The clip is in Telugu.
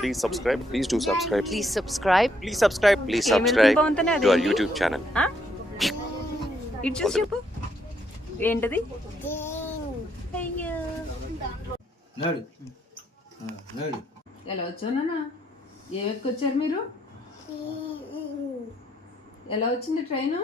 Please subscribe. Please do subscribe. Please subscribe. Please subscribe. Please subscribe to our YouTube channel. ఇటు చూసి చెప్పు ఏంటది ఎలా వచ్చానా ఏం ఎక్కొచ్చారు మీరు ఎలా వచ్చింది ట్రైన్